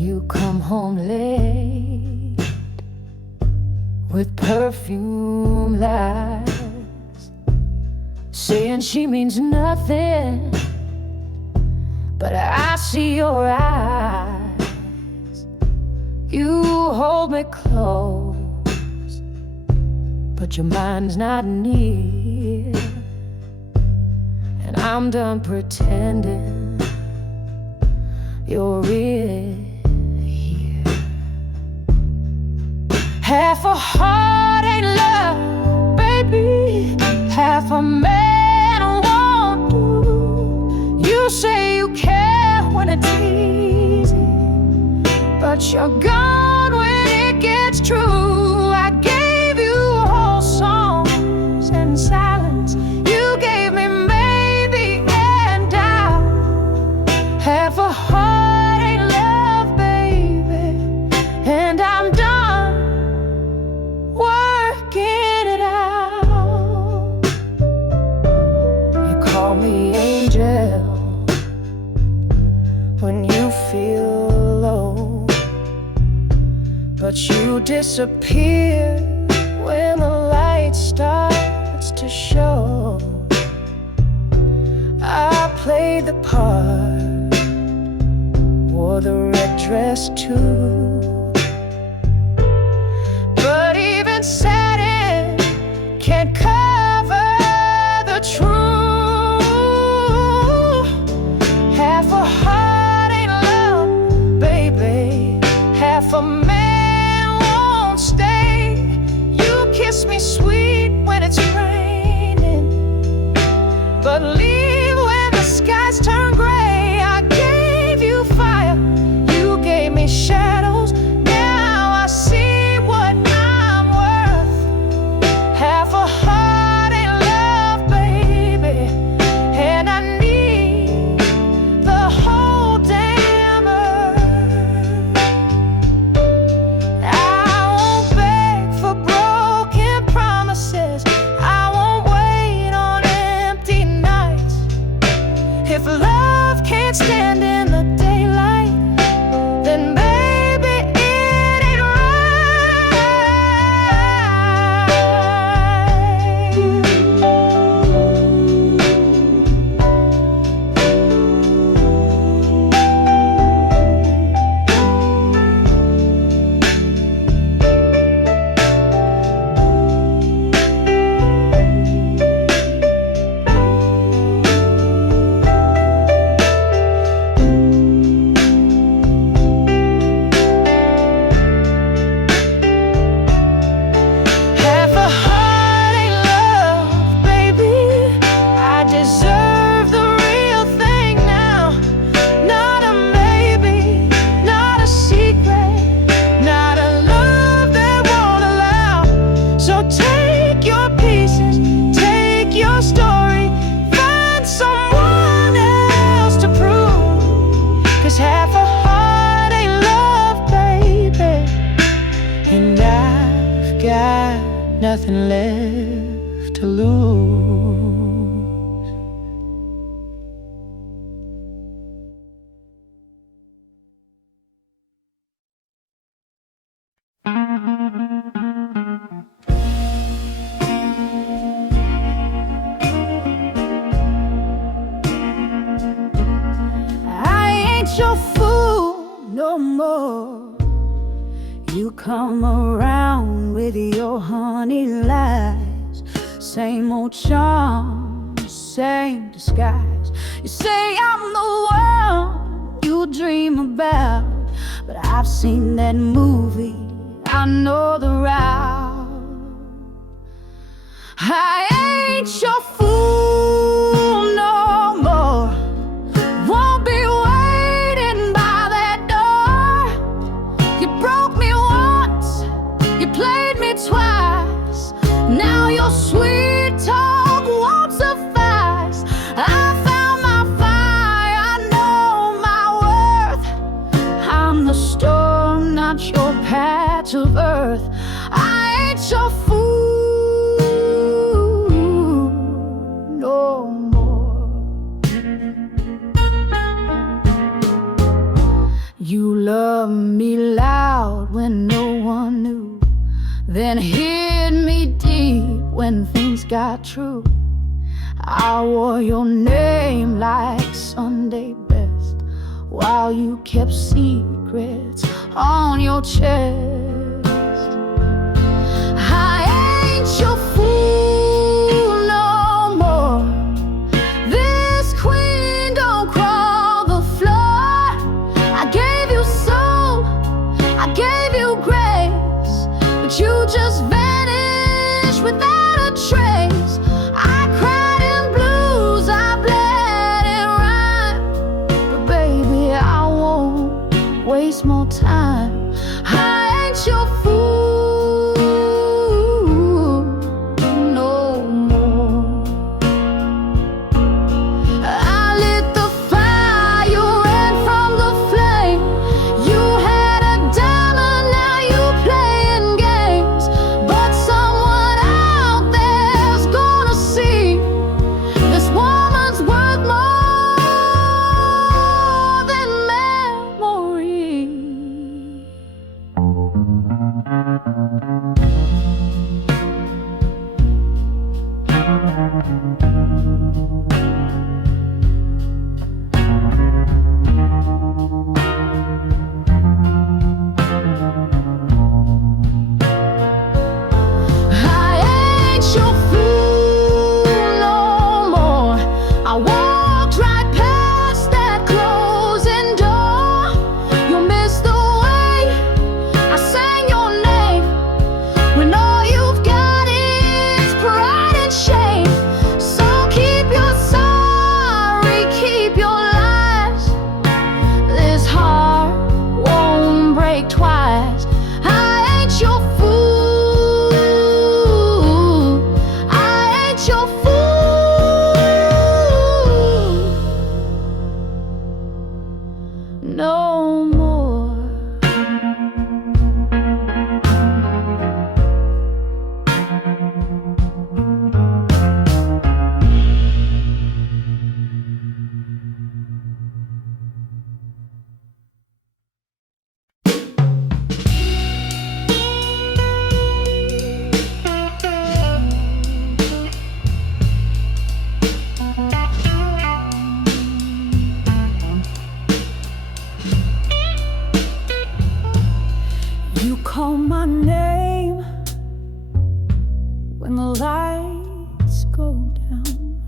You come home late with perfume lies, saying she means nothing, but I see your eyes. You hold me close, but your mind's not near, and I'm done pretending you're real here. Half a heart ain't love, baby. Half a man won't do. You say you care when it's easy, but you're gone when it gets true. I gave you whole songs and silence. You gave me maybe and doubt. Half a heart ain't love, baby, and I'm done working it out. You call me angel when you feel low, but you disappear when the light starts to show. I played the part, wore the red dress too, but even satin can't cover the truth. Half a heart ain't love, baby. Half a man won't stay. You kiss me sweet when it's raining, but leave when the skies turn gray. I gave you fire, you gave me shadows. Now I see what I'm worth. Half a heart ain't love, baby, and I need the whole damn earth. I won't beg for broken promises. I won't wait on empty nights. If love can't stand in the daylight, then baby, it ain't half a heart ain't love, baby. I deserve the real thing now. Not a maybe, not a secret, not a love that won't allow. So take your pieces, take your story, find someone else to prove. 'Cause half a heart ain't love, baby, and I've got nothing left to lose. I ain't your fool no more. You come around with your honey lies, same old charm, same disguise. You say I'm the one you dream about, but I've seen that movie, I know the route. I ain't your fool no more. Won't be waiting by that door. You broke me once, you played me twice. Now your sweet talk won't suffice. I found my fire, I know my worth. I'm the storm, not your patch of earth. I ain't your fool no more. You loved me loud when no one knew, then hid me deep when things got true. I wore your name like Sunday best, while you kept secrets on your chest. I ain't your fool no more. This queen don't crawl the floor. I gave you soul, I gave you grace, but you just vanished without a trace. I cried in blues, I bled in rhyme, but baby, I won't waste more time. I ain't your fool no more. I lit the fire, you ran from the flame. You had a diamond, now you playing games. But someone out there's gonna see this woman's worth more than memory. I ain't your fool no more. I walked right past that closing door. You missed the way I sang your name, when all you've got is pride and shame. So keep your sorry, keep your lies. This heart won't break twice. I ain't your fool, I ain't your fool no more. You call my name when the lights go down,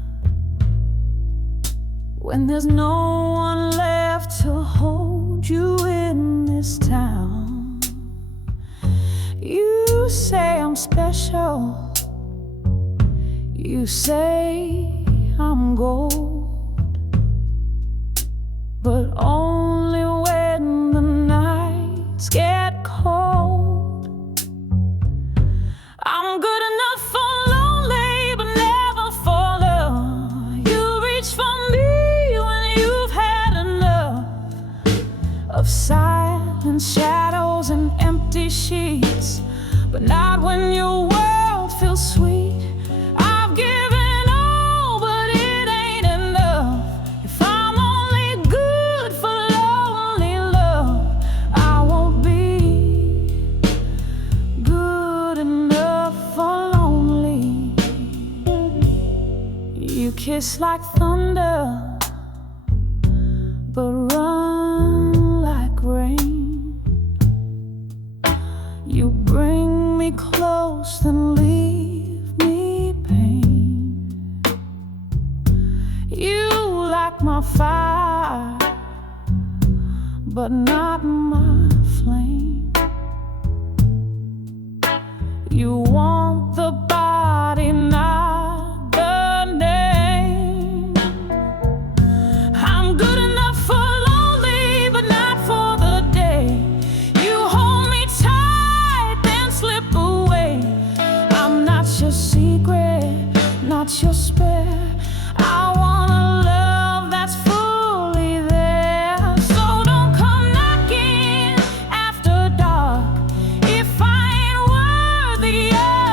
when there's no one left to hold you in this town. You say I'm special, you say I'm gold, but only when the nights get cold. I'm good enough for lonely, but never for love. You reach for me when you've had enough of silent shadows and empty sheets, but not when your world feels sweet. I've given all, but it ain't enough. If I'm only good for lonely love, I won't be good enough for lonely. You kiss like thunder, but run like rain. You bring me close, then leave me pain. You like my fire, but not my flame. You want the body, not the name. I'm good enough for lonely, but not for the day. You hold me tight, then slip away. I'm not your secret, not your spare. I want a love that's fully there. So don't come knocking after dark if I ain't worthy of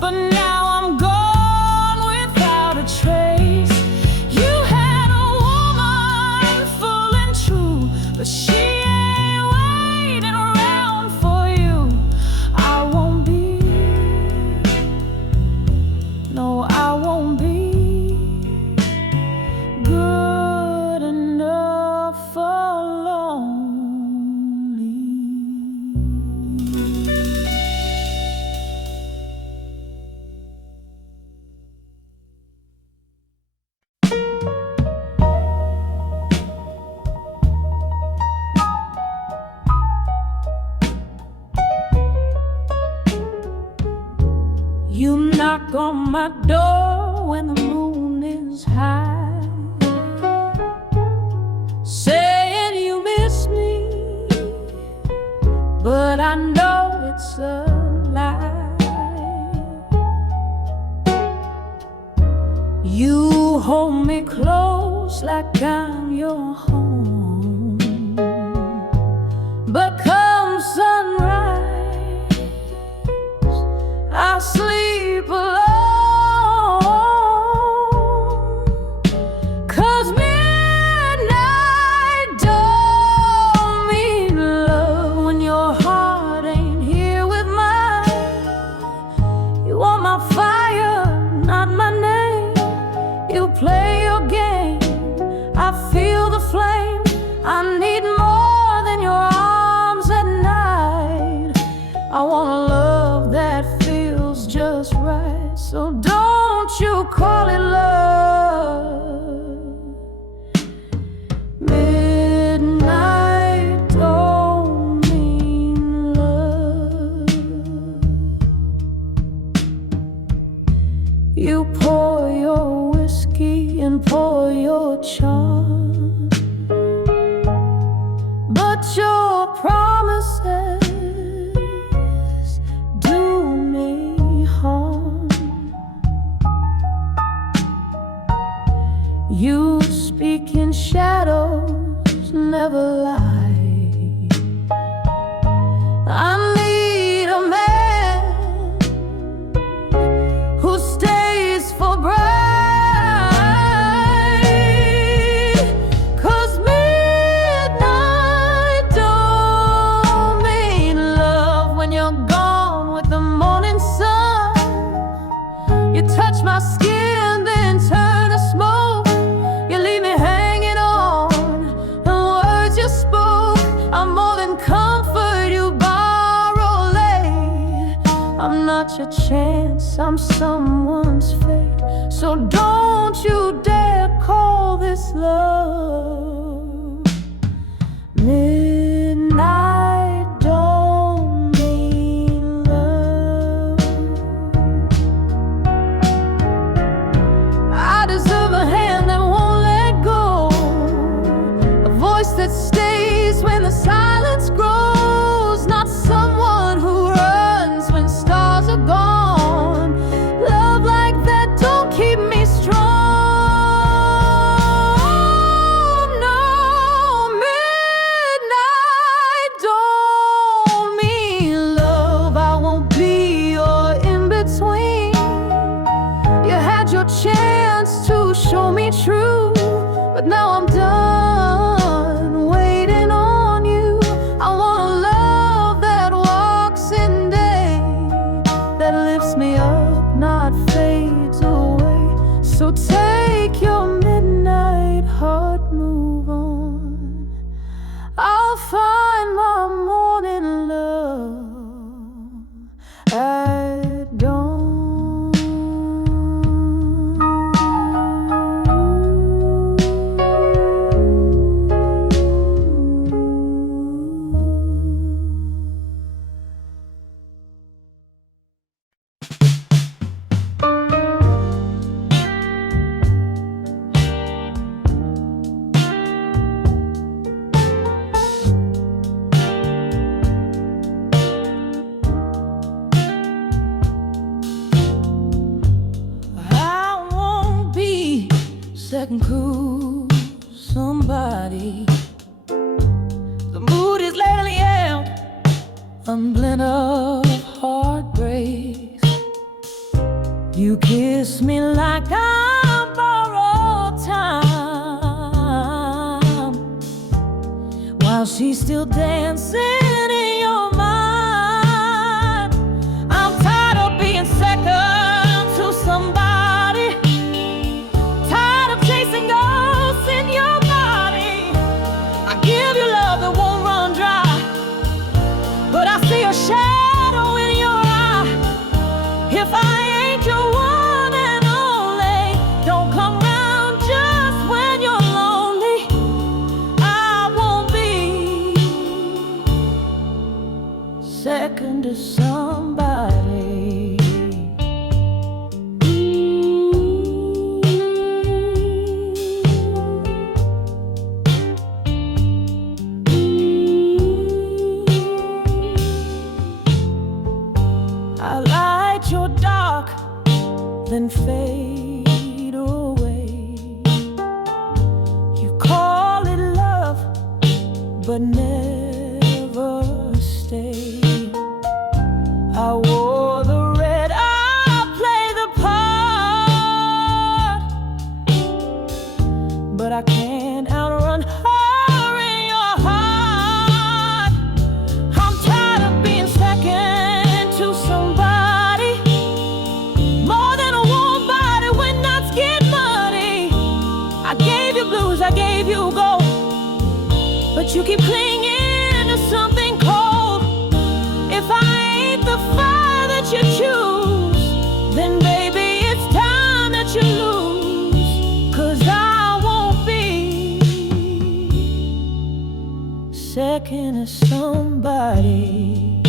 but now I'm gone without a trace. You had a woman full and true, but she ain't waiting around for you. I won't be, no, I won't be good enough for lonely. You knock on my door when the moon is high, saying you miss me, but I know it's a lie. You hold me close like I'm your home, but come sunrise, I sleep alone, 'cause midnight don't mean love when your heart ain't here with mine. You want my fire, not my name. You play your game, I feel the flame. I need more than your arms at night. I want a love that feels just right, so don't you call it love. Midnight don't mean love. You pour your whiskey and pour your charm, but your promises do me harm. You speak in shadows, never lie. I need a man who stays for bright, 'cause midnight don't mean love when you're gone with the morning sun. You touch my skin, then turn to smoke. You leave me hanging on the words you spoke. I'm more than comfort you borrow late. I'm not your chance, I'm someone's fate. So don't you dare call this love. Midnight don't mean love. I deserve a hand that won't let go, a voice that stays when the silence grows, not someone who runs when stars are gone. Love like that don't keep me strong. No, midnight don't mean love. I won't be your in-between. You had your chance to show me true, but now I'm done waiting on you. I want a love that walks in day, that lifts me up, not fades away. So take your midnight heart, move on. I'll find my morning love at dawn. Second cruise, somebody. The mood is lately out, a blend of heartbreaks. You kiss me like I'm borrowed time, while she's still dancing in your mind. I'm tired of being second to somebody, tired of chasing ghosts in your body. I give you love that won't run dry, but I see a shadow in your eye. If I ain't your one and only, don't come round just when you're lonely. I won't be second to somebody. I light your dark, then fade away. You call it love, but never stay. I wore the red, I play the part, but I can't outrun her in your heart. I'm tired of being second to somebody, more than a warm body when nights get muddy. I gave you blues, I gave you gold, but you keep clinging to something cold. If I ain't the fire that you choose, then baby it's time that you lose. 'Cause I won't be second to somebody.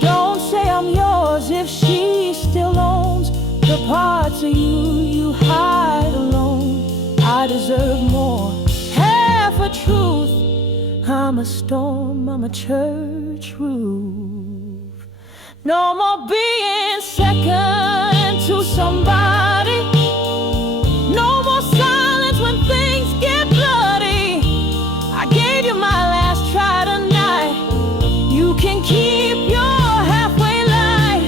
Don't say I'm yours if she still owns the parts of you you hide alone. I deserve more, half a truth. I'm a storm, I'm a church roof. No more being second to somebody, no more silence when things get bloody. I gave you my last try tonight, you can keep your halfway light.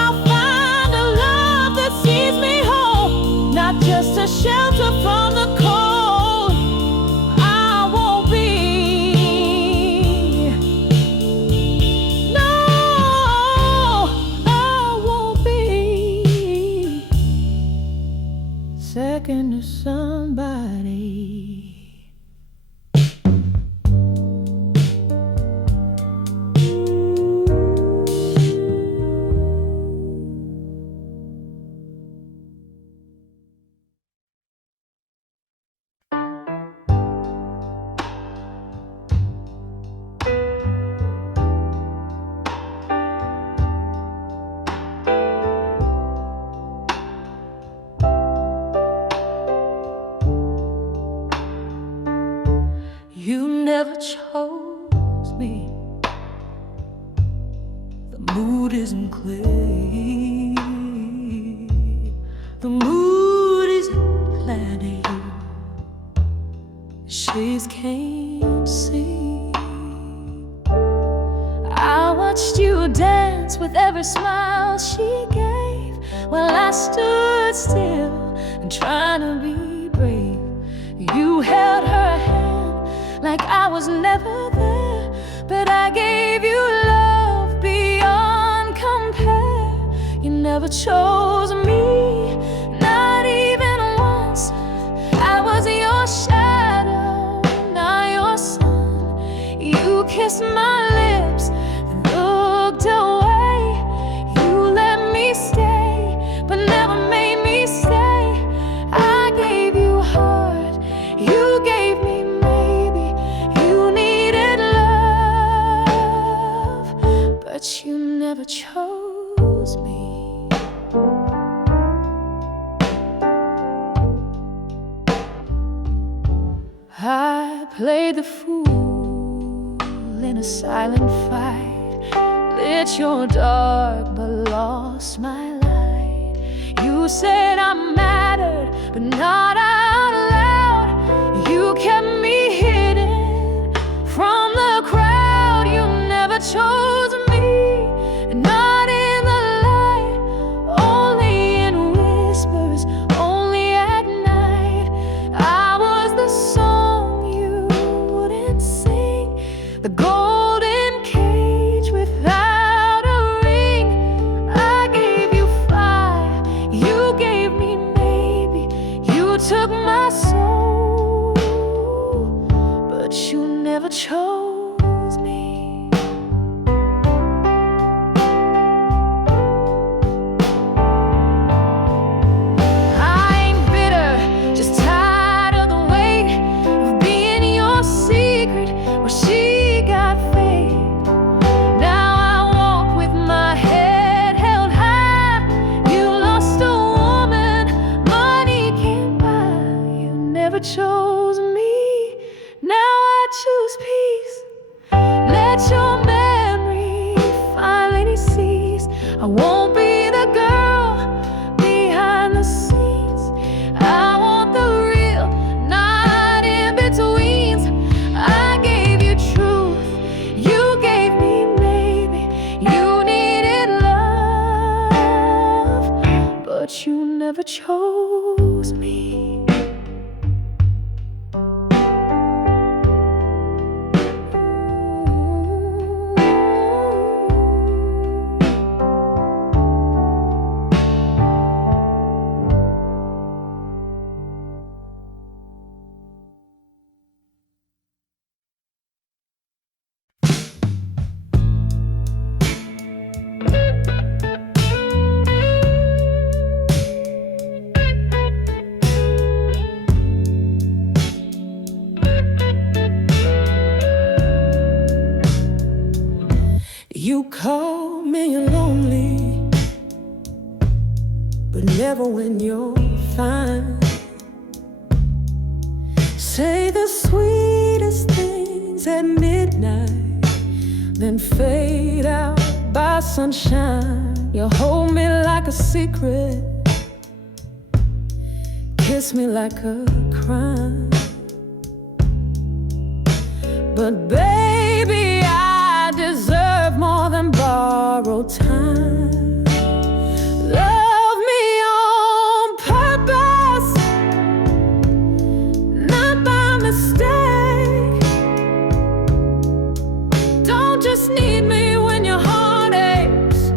I'll find a love that sees me whole, not just a shelter from the cold. I won't be, no, I won't be second to somebody. You never chose me. The mood isn't clear. The mood isn't planning you. Shades can't see. I watched you dance with every smile she gave, while I stood still and trying to be brave. You held her hand like I was never there, but I gave you love beyond compare. You never chose me, not even once. I was your shadow, not your sun. You kissed my lips, then looked away. You let me stay, but never made me stay. I gave you heart, you gave me maybe. You needed love, but you never chose me. I played the fool in a silent fight, lit your dark but lost my light. You said I mattered, but not out loud. You kept me hidden from the crowd. You never chose me, and I the golden cage without a ring. I gave you fire, you gave me maybe. You took my soul, but you never chose me. I ain't bitter, just tired of the weight of being your secret. Well, she got fate. Now I walk with my head held high. You lost a woman money can't buy. You never chose me, now I choose peace. Let your memory finally cease. I won't be the girl behind the scenes. I want the real, not in betweens. I gave you truth, you gave me maybe. You needed love, but you never chose me. You call me lonely, but never when you're fine. Say the sweetest things at midnight, then fade out by sunshine. You hold me like a secret, kiss me like a crime. But baby, I deserve more than borrowed time. Love me on purpose, not by mistake. Don't just need me when your heart aches.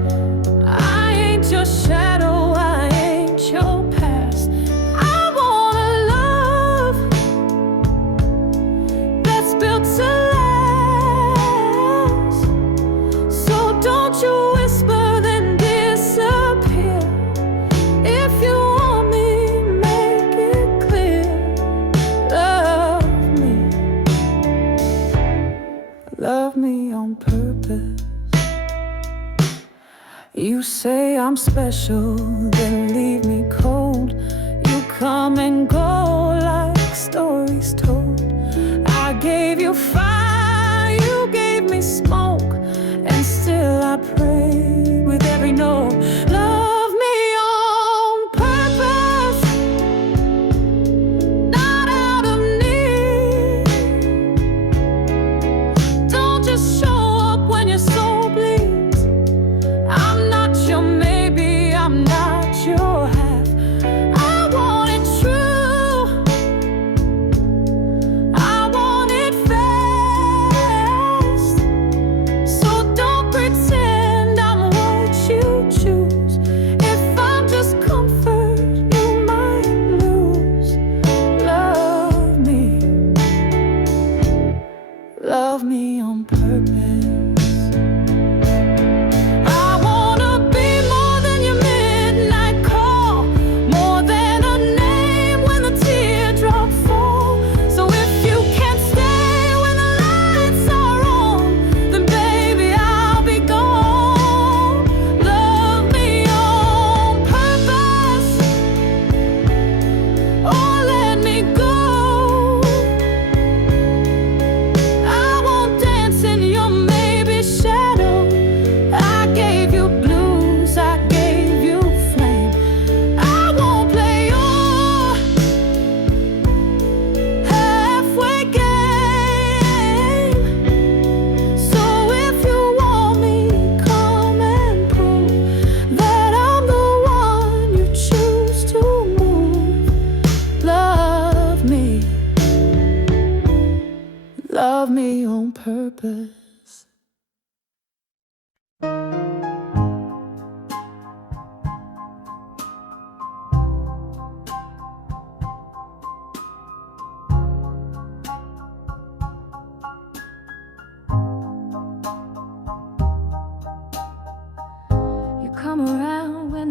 I ain't your shadow, I ain't your past. I want a love that's built to last. So don't you whisper then disappear. If you want me, make it clear. Love me on purpose. You say I'm special, then leave me cold. You come and go like stories told. I gave you fire, you gave me smoke, and still I pray with every note. Love me on purpose, not out of need. Don't just show up when your soul bleeds. I'm not your maybe, I'm not your half. I want it true, I want it fair.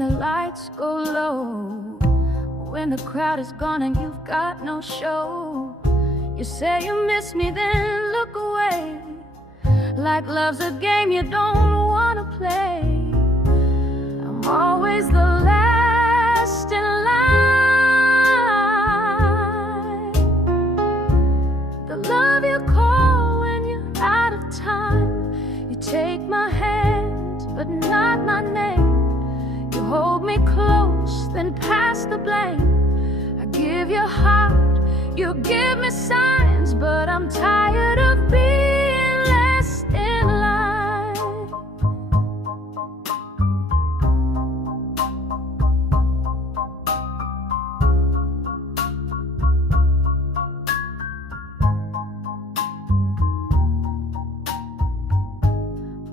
the lights go low, when the crowd is gone and you've got no show. You say you miss me, then look away, like love's a game you don't wanna play. I'm always the last in line. The love you call when you're out of time. You take my hand, but not my name. You hold me close, then pass the blame. I give you heart, you give me signs, but I'm tired of being last in line.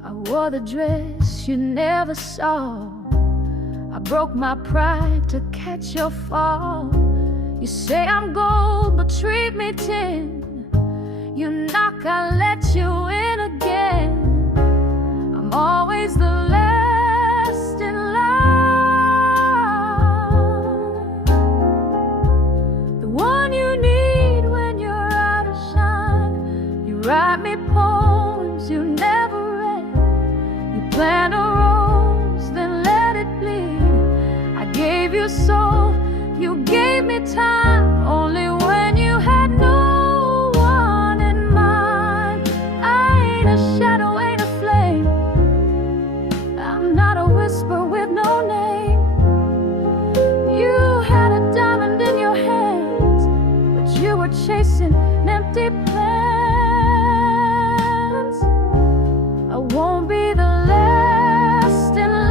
I wore the dress you never saw. I broke my pride to catch your fall. You say I'm gold, but treat me tin. You knock, I let you in again. I'm always the last in line. The one you need when you're out of shine. You write me poems you never read. You plant a rose, then let it bleed. I gave you soul, you gave me time, only when you had no one in mind. I ain't a shadow, ain't a flame. I'm not a whisper with no name. You had a diamond in your hands, but you were chasing empty plans. I won't be the last in line.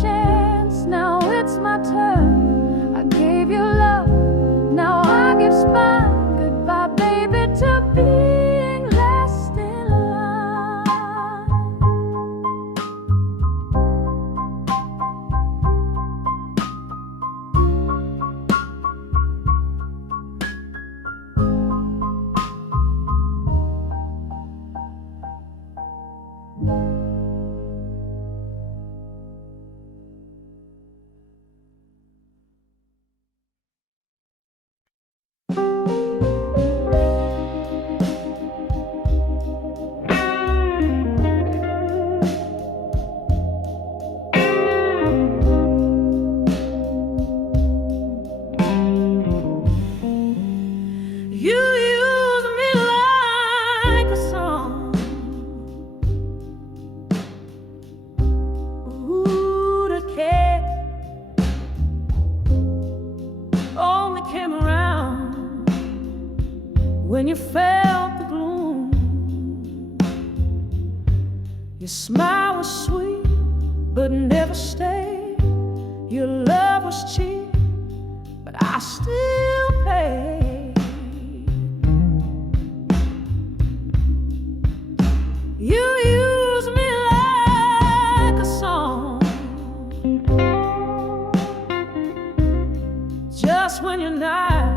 Chance, now it's my turn. I gave you love, now I give spine. Goodbye, baby, to being last in when you felt the gloom. Your smile was sweet, but never stayed. Your love was cheap, but I still paid. You used me like a song, just when you're nice.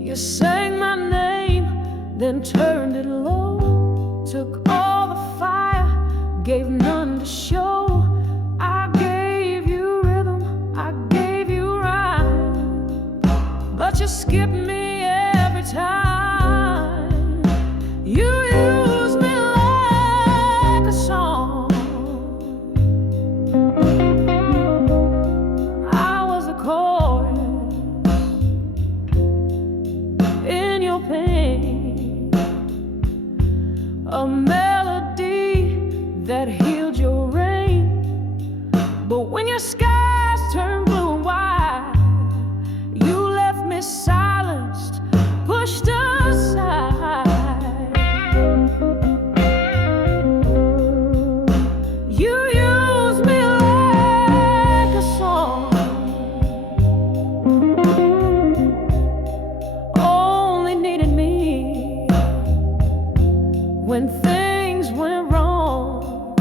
You sang my name, then turned it low. Took all the fire, gave none to show. I gave you rhythm, I gave you rhyme, but you skipped me every time. You used me like a song. I was a chord in your pain, a melody that healed your rain. But when your skies turned blue and white, you left me silenced, pushed aside. You used me like a song, only needed me when things went wrong.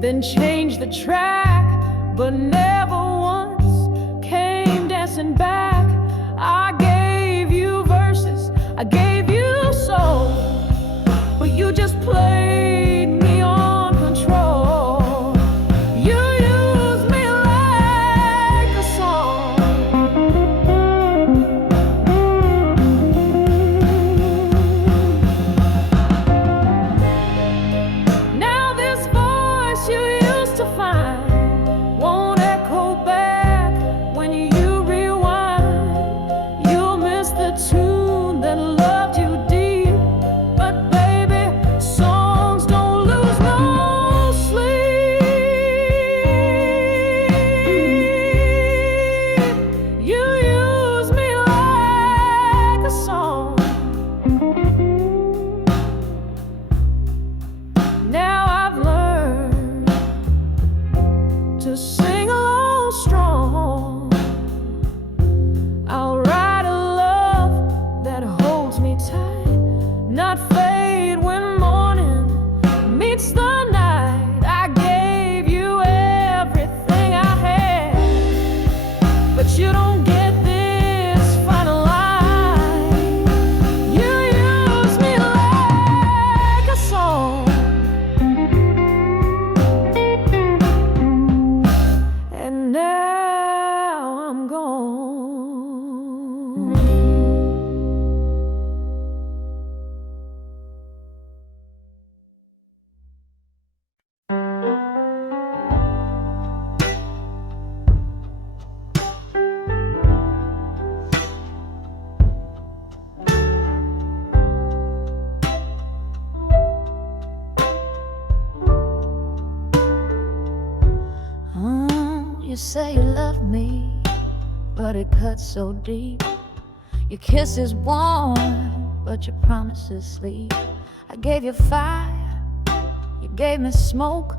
then changed the track, but never once came dancing back. I gave you verses, I gave you soul, but you just played me on control. You used me like a song. Now this voice you used to find won't echo back when you rewind. You'll miss the tune that loved you deep, but baby, songs don't lose no sleep. You use me like a song. Now I've learned to sing along strong. I'll write a love that holds me tight, not fade when morning meets the night. I gave you everything I had, but you don't get this final line. You use me like a song, and now I'm gone. You say you love me, but it cuts so deep. Your kiss is warm, but your promises sleep. I gave you fire, you gave me smoke.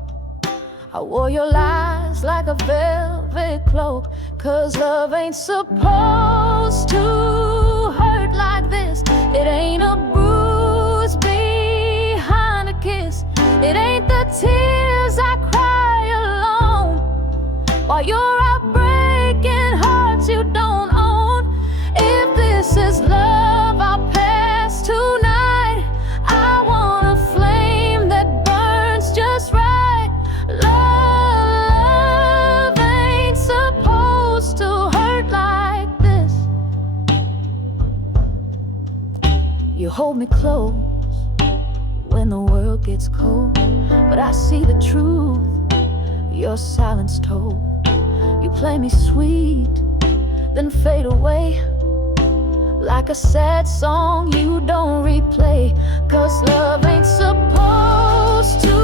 I wore your lies like a velvet cloak. 'Cause love ain't supposed to hurt like this. It ain't a bruise behind a kiss. It ain't the tears I cry alone while you're out breaking hearts you don't own. If this is love, I'll pass tonight. I want a flame that burns just right. Love ain't supposed to hurt like this. You hold me close when the world gets cold, but I see the truth your silence told. You play me sweet, then fade away like a sad song you don't replay. 'Cause love ain't supposed to